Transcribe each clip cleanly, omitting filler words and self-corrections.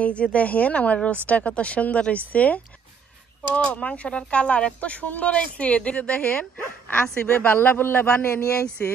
এই যে দেখেন আমার রোস্টটা কত সুন্দর হয়েছে। ও মাংসটার কালার এত সুন্দর হয়েছে, দেখে দেখেন আসিবে বাল্লা বুল্লা বানিয়ে নিয়ে আইছে।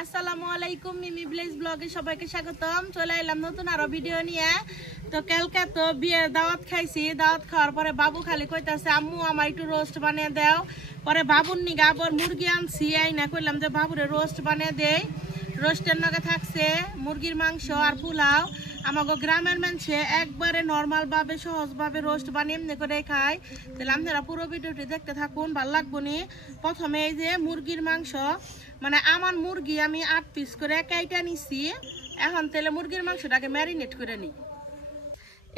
আসসালামু আলাইকুম, মিমি ভিলেজ ব্লগে সবাইকে স্বাগতম। চলে এলাম নতুন আরো ভিডিও নিয়ে। তো কালকে তো বিয়ের দাওয়াত খাইছি, দাওয়াত খাওয়ার পরে বাবু খালি কইতাছে আম্মু আমার একটু রোস্ট বানিয়ে দাও। পরে বাবুর নিগা আবার মুরগি আনছি, আইনা কইলাম যে বাবুরে রোস্ট বানিয়ে দেই। রোস্টের নগে থাকছে মুরগির মাংস আর পোলাও। আমাকে গ্রামের মানুষে একবারে নর্মাল ভাবে সহজ ভাবে রোস্ট বানিয়ে এমনি করে খায়। তাহলে আপনারা পুরো ভিডিওটি দেখতে থাকুন, ভালো লাগবো নি। প্রথমে এই যে মুরগির মাংস, মানে আমার মুরগি আমি 8 পিস করে কাইটা নিছি। এখন তাহলে মুরগির মাংসটাকে ম্যারিনেট করে নিই।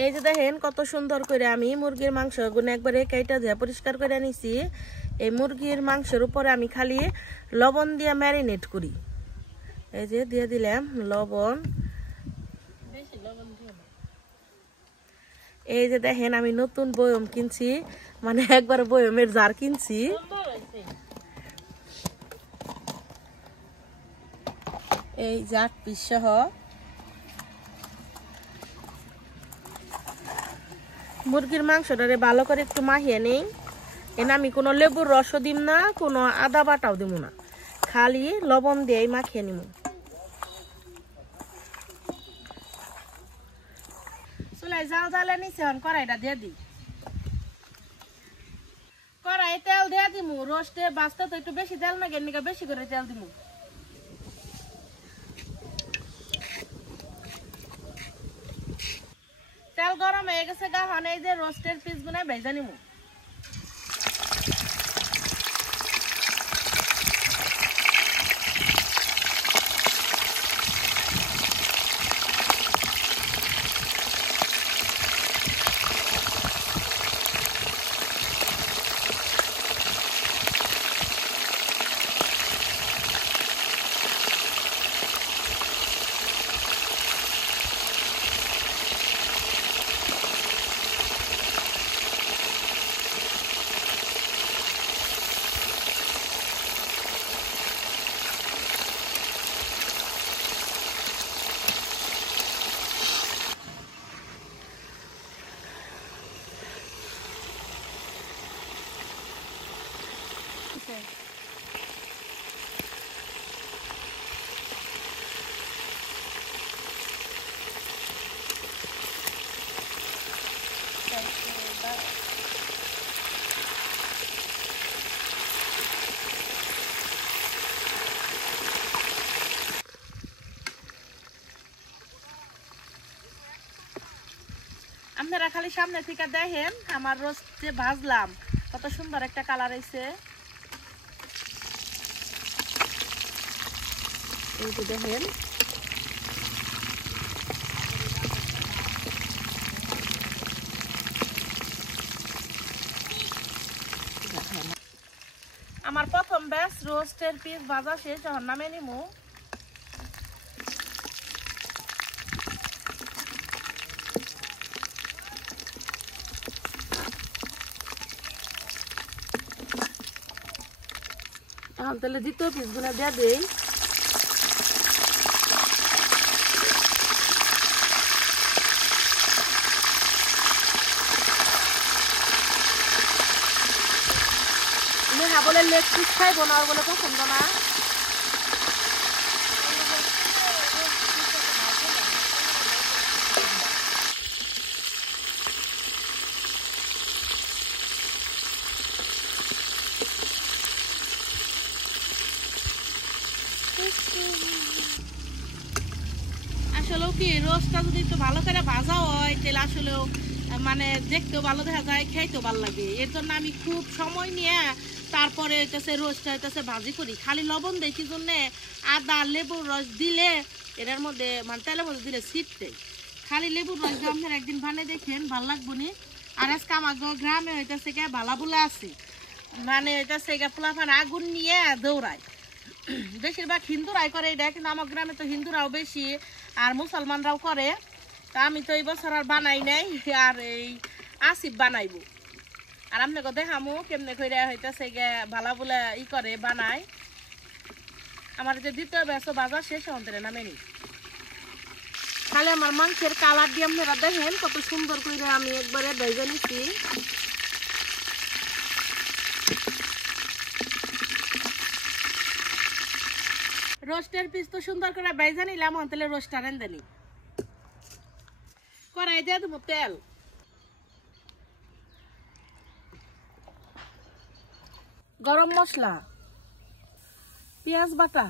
এই যে দেখেন কত সুন্দর করে আমি মুরগির মাংস গুলো একবারে কাইটা দিয়ে পরিষ্কার করে নিছি। এই মুরগির মাংসের উপরে আমি খালি লবণ দিয়ে ম্যারিনেট করি। এই যে দিয়ে দিলাম লবণ। এই যে দেখেন আমি নতুন বয়ম কিনছি, মানে একবার বয়মের জার কিনছি। এই যে 8 পিস সহ মুরগির মাংসটারে ভালো করে একটু মাখিয়ে নেই। এনে আমি কোনো লেবুর রসও দিম না, কোনো আদা বাটাও দিব না, খালি লবণ দিয়ে মাখিয়ে নিব। চুলাই জাল জ্বালে নিচে কড়াইটা দিয়ে দিই। কড়াই তেল দিয়ে দিমু। রোস্টে বাঁচতে তো একটু বেশি তেল না, গেনিকা বেশি করে তেল দিমু। তেল গরম হয়ে গেছে গা, হন এই যে রোস্টের পিস গুলো ভেজে নিমু। আপনারা খালি সামনে থেকে দেখেন আমার রোস্ট যে ভাজলাম কত সুন্দর একটা কালার হয়েছে। এই যে দেখেন আমার প্রথম ব্যাচ রোস্টের পিস ভাজা শেষ, এখন নামে নিমু। এখন তাহলে দ্বিতীয় পিস গুলো দিয়ে দেই। নেহা বলে লেগ পিস খাইবো না, বলে পছন্দ না। আসলেও কি রোস্টটা যদি একটু ভালো করে ভাজা হয় তাহলে আসলেও মানে দেখতেও ভালো দেখা যায়, খাইতেও ভালো লাগে। এর জন্য আমি খুব সময় নিয়ে তারপরে হইতেছে রোস্টটা হইতেছে ভাজি করি। খালি লবণ দেয় কি জন্যে, আদা লেবুর রস দিলে এটার মধ্যে মানে তেলের মধ্যে দিলে ছিটতে। খালি লেবুর রস দিয়ে আপনারা একদিন বানিয়ে দেখেন, ভালো লাগবো নি। আর আজকে আমার গ্রামে হইতেছে গিয়ে ভালা বলে আছে, মানে হইতেছে গিয়ে পোলাপান আগুন নিয়ে দৌড়ায়। বেশিরভাগ হিন্দুরাই করে এটা, কিন্তু আমার গ্রামে তো হিন্দুরাও বেশি আর মুসলমানরাও করে। তা আমি তো এই বছর আর বানাই নাই, আর এই আসিফ বানাইবো। আর আপনাকে দেখামো কেমনে করে হইতেছে গে ভালা বলে ই করে বানায়। আমার যে দ্বিতীয় ব্যাস বাজার শেষ অন্তরে নামে নি। খালি আমার মাংসের কালার দিয়ে আপনারা দেখেন কত সুন্দর করে আমি একবারে ভেজে নিচ্ছি। রোস্টের পিস তো সুন্দর করে ভেজে নিলাম, তাহলে রোস্টটা রেঁধে নিই। কড়াই দিয়ে দেবো তেল, গরম মশলা, পেঁয়াজ বাটা,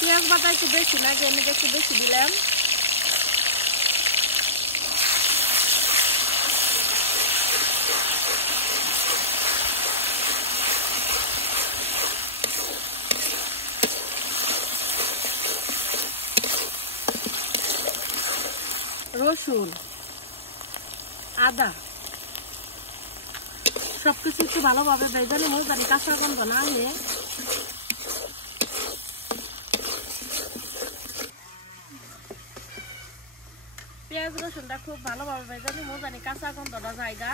পেঁয়াজ বাটা একটু বেশি লাগে, আমি একটু বেশি দিলাম। রসুন, আদা সবকিছু একটু ভালোভাবে ভেজে নেব, জানি কাঁচা গন্ধ না হয়ে। পেঁয়াজ রসুনটা খুব ভালোভাবে ভেজে নেব, জানি কাঁচা গন্ধটা জায়গা।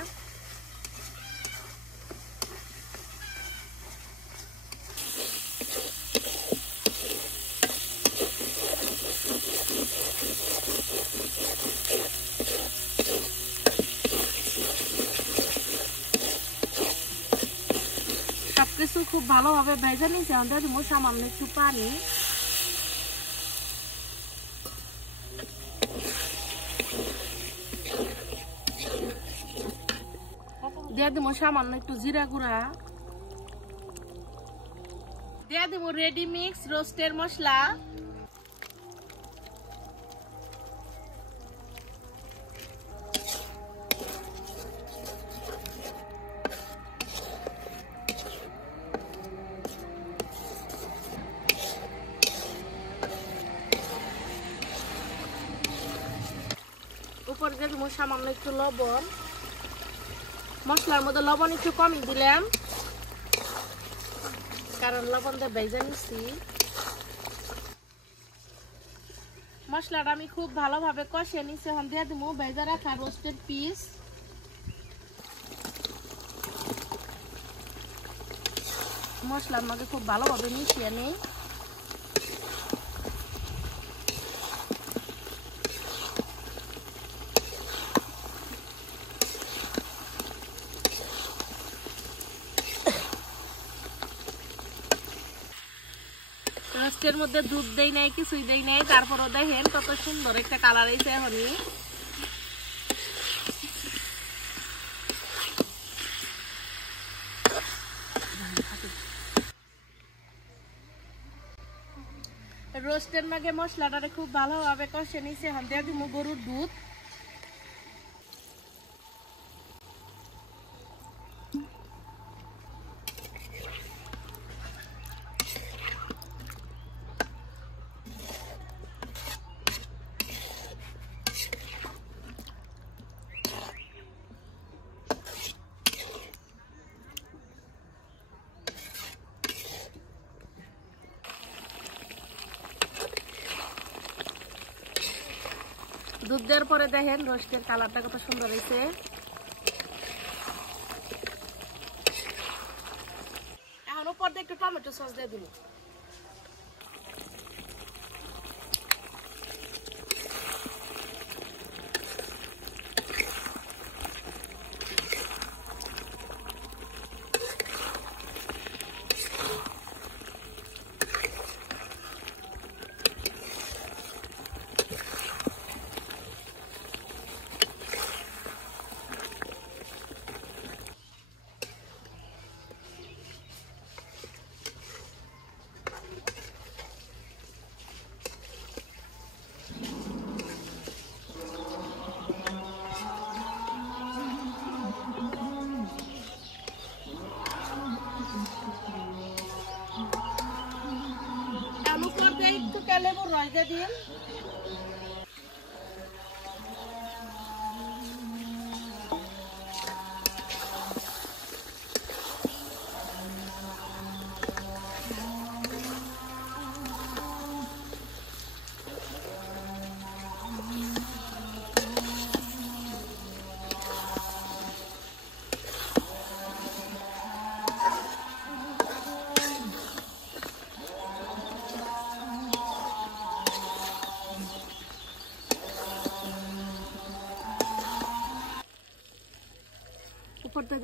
সবকিছু খুব ভালোভাবে ভেজে নিয়েছি, আমাদের দেবো সামান্য একটু পানি। দিয়ে দেবো সামান্য একটু জিরা গুঁড়া, দিয়ে দেবো রেডি মিক্স রোস্টের মশলা, উপর দিয়ে দেবো সামান্য একটু লবণ। মশলার মধ্যে লবণ একটু কমই দিলাম, কারণ লবণ দিয়ে ভেজে নিচ্ছি। মশলাটা আমি খুব ভালোভাবে কষিয়ে নিচ্ছি, এখন দিয়ে দেবো ভেজে রাখা রোস্টের পিস। মশলার মধ্যে খুব ভালোভাবে মিশিয়ে নিই। রোস্টের মধ্যে দুধ দেই নাই, কিছুই দেই নাই, তারপরও দেখেন কত সুন্দর একটা কালার হয়েছে। এখনই রোস্টের মাঝে মশলাটা খুব ভালোভাবে কষে নিয়েছে, এখন দিয়ে দিব গরুর দুধ। দুধ দেওয়ার পরে দেখেন রোস্টের কালারটা কত সুন্দর হয়েছে। এখন উপর দিয়ে একটু টমেটো সস দিয়ে দিব। লেবুর রস দিয়ে দিন।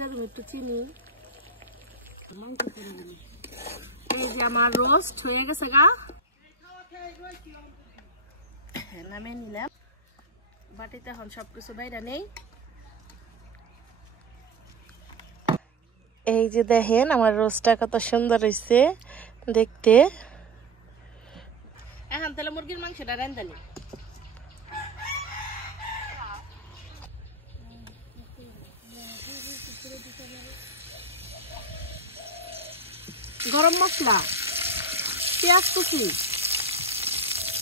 দিয়ে দেবো একটু চিনি। এই যে আমার রোস্ট হয়ে গেছে গা, নামিয়ে নিলাম বাটিতে। এখন সবকিছু বাইরে নেই। এই যে দেখেন আমার রোস্টটা কত সুন্দর হয়েছে দেখতে। এখন তাহলে মুরগির মাংসটা রান্না নিই। গরম মশলা, পেঁয়াজ কুচি,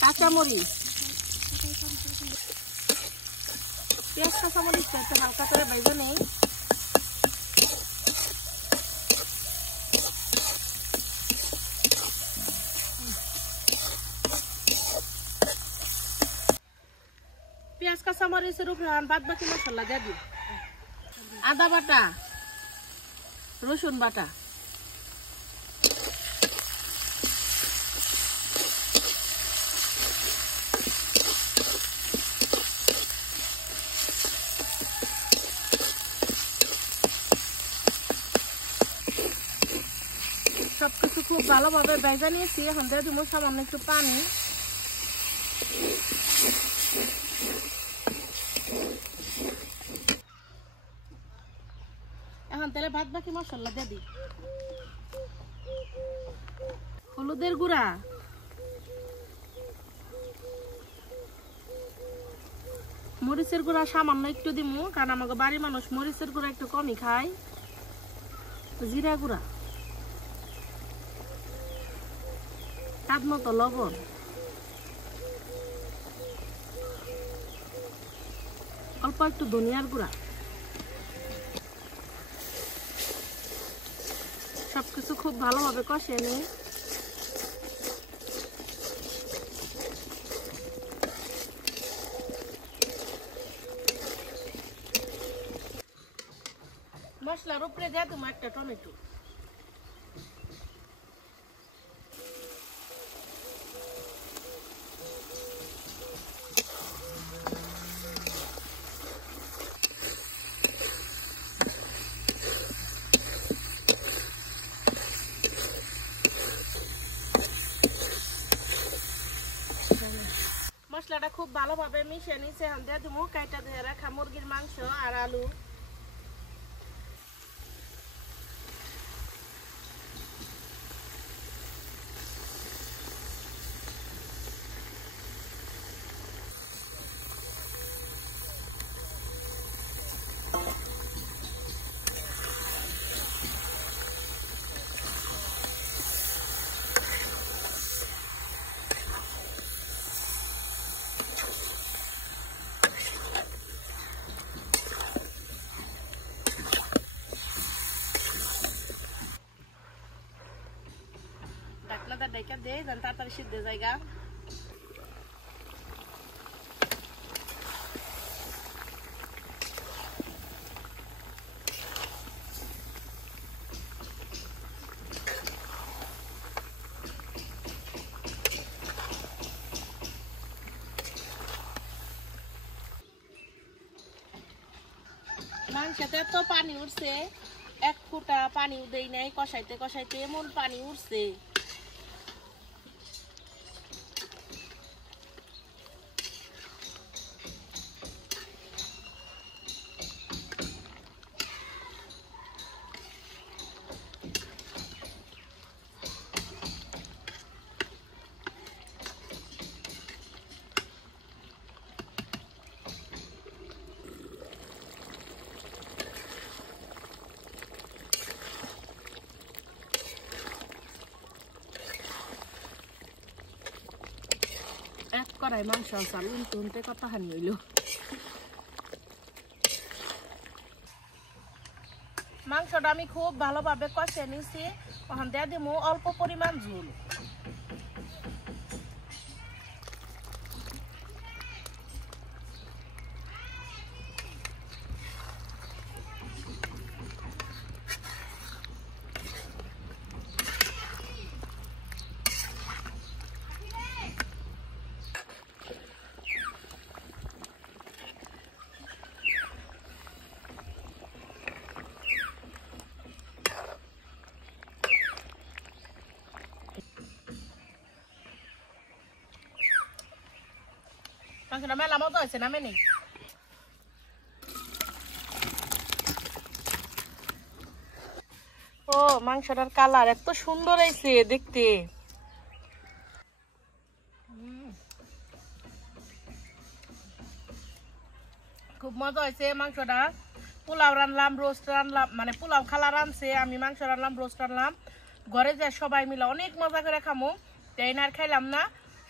কাঁচামরিচ, পেঁয়াজ কাঁচামরিচটা একটু হালকা করে ভেজে নেই। পেঁয়াজ কাঁচামরিচের উপরে বাদ বাকি মশলা দিয়ে দিই। আদা বাটা, রসুন বাটা, সবকিছু খুব ভালোভাবে ভেজে নিয়েছি। এখন দিয়ে দিব সামান্য একটু পানি। এখন তাহলে বাদ বাকি মশলা দিয়ে দিই। হলুদের গুঁড়া, মরিচের গুঁড়া সামান্য একটু দিব, কারণ আমাকে বাড়ির মানুষ মরিচের গুঁড়া একটু কমই খায়। জিরা গুঁড়া, স্বাদ মতো লবণ, অল্প একটু ধনিয়ার গুঁড়া। সবকিছু খুব ভালোভাবে কষিয়ে নিই। মশলার উপরে দিয়ে দেবো একটা টমেটো। মশলাটা খুব ভালোভাবে মিশিয়ে নিচ্ছে। এখন দিয়ে দেবো কাইটা দিয়ে রাখা মুরগির মাংস আর আলু। ঢাকনাটা ঢেকে দিয়ে যেন তাড়াতাড়ি সিদ্ধ জায়গা। মাংসতে এত পানি উঠছে, এক ফুটা পানি দেই নাই, কষাইতে কষাইতে এমন পানি উঠছে। এক কড়াই মাংস চাল উনতে উনতে কত হানি হইল। মাংসটা আমি খুব ভালোভাবে কষে নিছি। এখন দিয়ে দিব অল্প পরিমাণ ঝোল। মাংসটা মেলা মতো হয়েছে নামে নেই। ও মাংসটার কালার এত সুন্দর হয়েছে দেখতে। খুব মজা হয়েছে মাংসটা। পোলাও রানলাম, রোস্ট রানলাম, মানে পোলাও খালা রানছে, আমি মাংস রানলাম, রোস্ট রানলাম। ঘরে যা সবাই মিলে অনেক মজা করে খামো। তাই না আর খাইলাম না।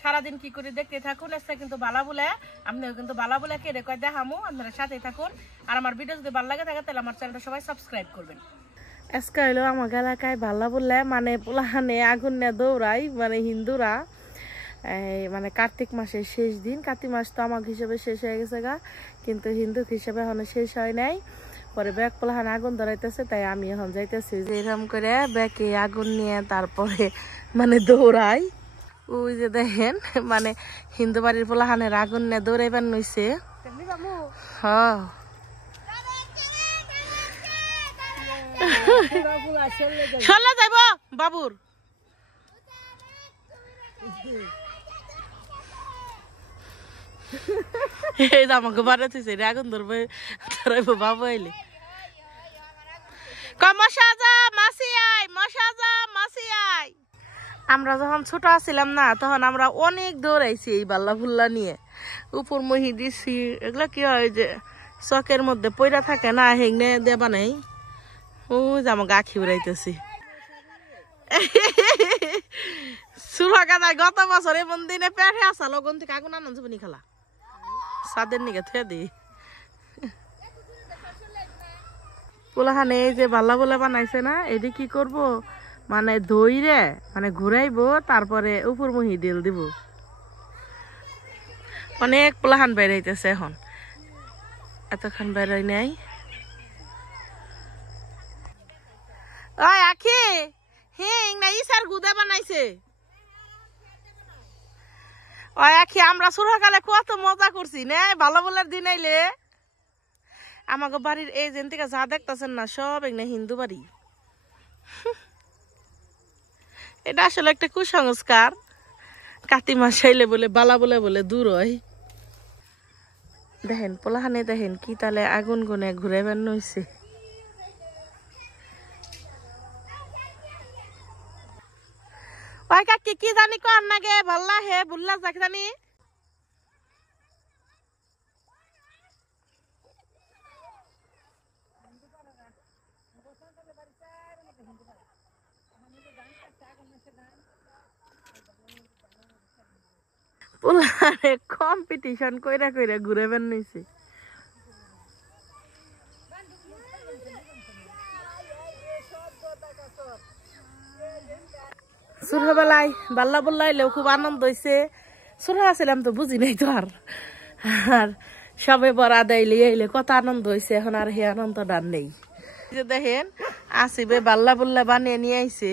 সারাদিন কি করে দেখতে থাকুন। আজকে কিন্তু বালা বলে, আপনিও কিন্তু বালা বলে কে রেখে দেখামো। আপনারা সাথে থাকুন। আর আমার ভিডিও যদি ভালো লাগে থাকে তাহলে আমার চ্যানেলটা সবাই সাবস্ক্রাইব করবেন। আজকে হইলো আমার এলাকায় বালা বললে মানে পোলাহানে আগুন নিয়ে দৌড়াই, মানে হিন্দুরা। মানে কার্তিক মাসের শেষ দিন। কার্তিক মাস তো আমার হিসেবে শেষ হয়ে গেছে গা, কিন্তু হিন্দু হিসেবে এখনো শেষ হয় নাই। পরে ব্যাগ পোলাহান আগুন ধরাইতেছে, তাই আমি এখন যাইতেছি এরকম করে ব্যাগে আগুন নিয়ে তারপরে মানে দৌড়াই। ওই যে দেখেন মানে হিন্দু বাড়ির পোলাহানের আগুন নিয়ে দৌড়াইবার নইছে। হ্যাঁ চলে যাইব বাবুর। এই আমাকে বাড়াতেছে আগুন ধরবে, ধরাইবো বাবু আইলে। আমরা যখন ছোট আছিলাম না, তখন আমরা অনেক দৌড়াইছি এই বাল্লা ফুল্লা নিয়ে। উপর মহি দিছি, এগুলা কি হয় যে চকের মধ্যে পয়রা থাকে না, হেগনে দেবা নাই। ও যে আমার গা খিউরাইতেছি। সুরা কাদা গত বছর এমন দিনে পেটে আসা লগন থেকে আগুন আনন্দ যাবনি খেলা সাদের নিকে থুয়ে দি। পোলাহানে এই যে বাল্লা বলে বানাইছে না, এটি কি করব মানে দইরে মানে ঘুরাইবো, তারপরে উপর মহি দিল দিব। অনেক পোলাহান বেড়াইতেছে এখন, এতক্ষণ বেড়াই নাই। ওই আখি হিং না ইসার গুদা বানাইছে। ওই আখি আমরা ছোটকালে কত মজা করছি না ভালো বলার দিন আইলে। আমাকে বাড়ির এই যেন থেকে যা দেখতেছেন না, সব এক না হিন্দু বাড়ি। এটা আসলে একটা কুসংস্কার। কাতি মাস আইলে বলে বালা বলে বলে দূর হয়। দেখেন পোলাহানে দেখেন কি তালে আগুন গুনে ঘুরে বেন হইছে। ওই কাকি কি জানি কর না গে ভাল্লা হে বুল্লা যাক জানি। পোলারে কম্পিটিশন কইরা কইরা ঘুরে বেন হইছে। ছোটবেলায় বাল্লা বল্লা এলেও খুব আনন্দ হয়েছে। ছোট ছিলাম তো বুঝি নাই তো আর সবে বড় আদাইলে এলে কত আনন্দ হয়েছে। এখন আর হে আনন্দটা নেই। যে দেখেন আসিবে বাল্লা বল্লা বানিয়ে নিয়ে আইছে।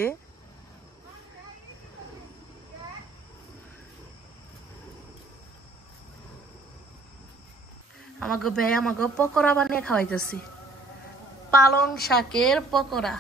আমাকে ভাই আমাকে পকোড়া বানিয়ে খাওয়াইতেছি, পালং শাকের পকোড়া।